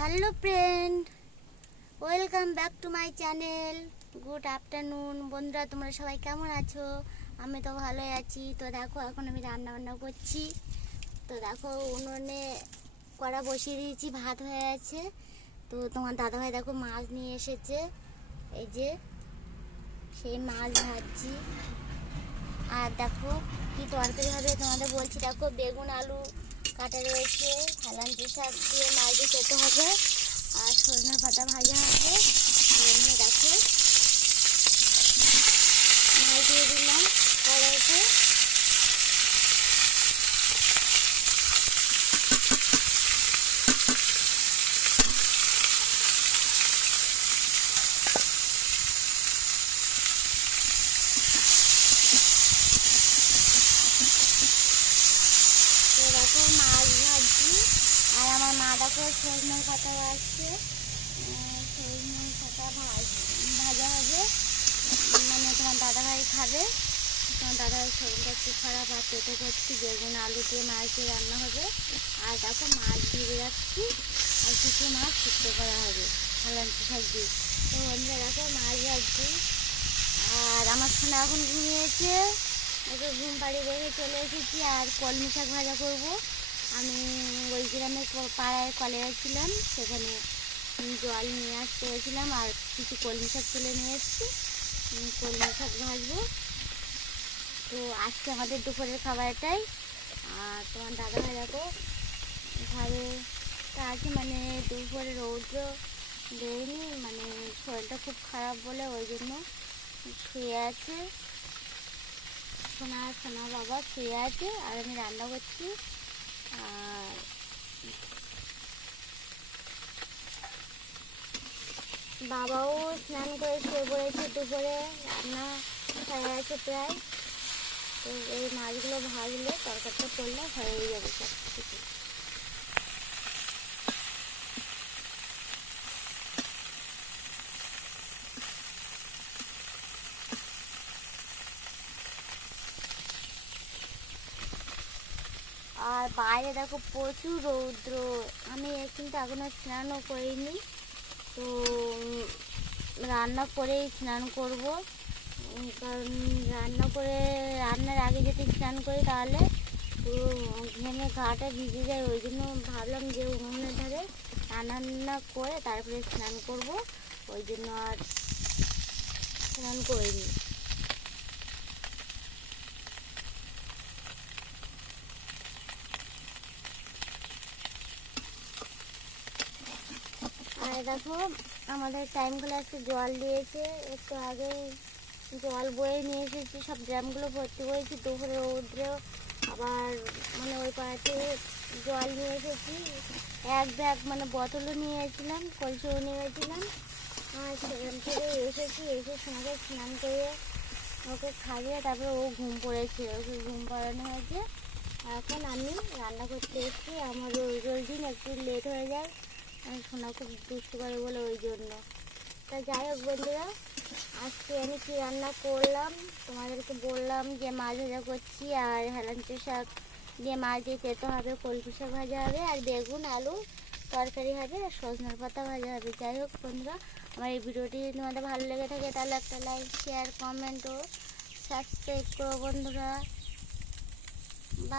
Hello friend, welcome back to my channel. Good afternoon বন্ধুরা, তোমরা সবাই কেমন আছো? আমি তো ভালোই আছি। তো দেখো, এখন আমি রান্না বান্না করছি। তো দেখো, উনুনে কড়া বসিয়ে দিয়েছি, ভাত হয়ে আছে। তো তোমার দাদাভাই দেখো মাছ নিয়ে এসেছে, এই যে সেই মাছ ভাজছি। আর দেখো কি তরকারি হবে তোমাদের বলছি। দেখো, বেগুন আলু কাটা রয়েছে, হেলাঞ্চি শাক দিয়ে মাছ দিয়ে খেতে হবে, আর সজনে পাতা ভাজা হবে। দেখো, মাছ দিয়ে দিলাম কড়াইতে। তো দেখো, মাছ ভাজছি। আর আমার মা দেখো সজনে পাতা আসছে, সজনে পাতা ভাজা হবে, মানে তোমার দাদাভাই খাবে। তোমার দাদাভাই শরীরটা একটু খারাপ, আর পেটে করছি। বেগুন আলু দিয়ে মাছ দিয়ে রান্না হবে। আর দেখো, মাছ ভিজে রাখছি, আর কিছু মাছ শুক্তো করা হবে হেলাঞ্চি শাক দিয়ে। তো বন্ধুরা দেখো, মাছ ভাজছি। আর আমার সোনা এখন ঘুমিয়েছে, ওকে ঘুম পাড়িয়ে রেখে চলে এসেছি। আর কলমি শাক ভাজা করবো। আমি ওই গ্রামে পাড়ায় কলে গেছিলাম, সেখানে জল নিয়ে আসতে গেছিলাম, আর কিছু কলমি শাক তুলে নিয়ে এসেছি। কলমি শাক ভাজবো। তো আজকে আমাদের দুপুরের খাবারটাই। আর তোমার দাদাভাই দেখো ঘরে তা আছে, মানে দুপুরে রৌদ্র দেয়নি, মানে শরীরটা খুব খারাপ বলে ওই জন্য শুয়ে আছে। সোনা বাবা শুয়ে আছে, আর আমি রান্না করছি। আর বাবাও স্নান করে শুয়ে পড়েছে। দুপুরে রান্না হয়ে আছে প্রায়। তো এই মাছগুলো ভাজলে তরকারিটা করলে হয়ে যাবে সব কিছু। আর বাইরে দেখো প্রচুর রৌদ্র। আমি কিন্তু এখনো স্নানও করিনি। তো রান্না করেই স্নান করব, কারণ রান্নার আগে যদি স্নান করি তাহলে পুরো ঘেমে গাটা ভিজে যায়। ওই জন্য ভাবলাম যে উনুনের ধারে রান্না করে তারপরে স্নান করব, ওই জন্য আর স্নান করিনি। আর দেখো, আমাদের টাইম কলে আজকে জল দিয়েছে, একটু আগে জল বয়ে নিয়ে এসেছি, সব ড্রামগুলো ভর্তি করেছি। দুপুরে রৌদ্রেও আবার মানে ওই পাড়াতে জল নিয়ে এসেছি, এক ব্যাগ মানে বোতলও নিয়ে গেছিলাম, কলসিও নিয়ে গেছিলাম। আর সেখান থেকে এসে সোনাকে স্নান করে ওকে খাইয়ে তারপরে ও ঘুম পড়েছে, ওকে ঘুম পাড়ানো হয়েছে। এখন আমি রান্না করতে এসেছি। আমার রোজ দিন একটু লেট হয়ে যায়, আমি সোনা খুব দুষ্টু করে বলে ওই জন্য। তা যাই হোক বন্ধুরা, আজকে আমি কী রান্না করলাম তোমাদেরকে বললাম, যে মাছ ভাজা করছি, আর হেলাঞ্চি শাক দিয়ে মাছ দিয়ে তেতো হবে, কলমি শাক ভাজা হবে, আর বেগুন আলু তরকারি হবে, আর সজনের পাতা ভাজা হবে। যাই হোক বন্ধুরা, আমার এই ভিডিওটি তোমাদের ভালো লেগে থাকে তাহলে একটা লাইক, শেয়ার, কমেন্ট ও সাবস্ক্রাইব করো বন্ধুরা। বা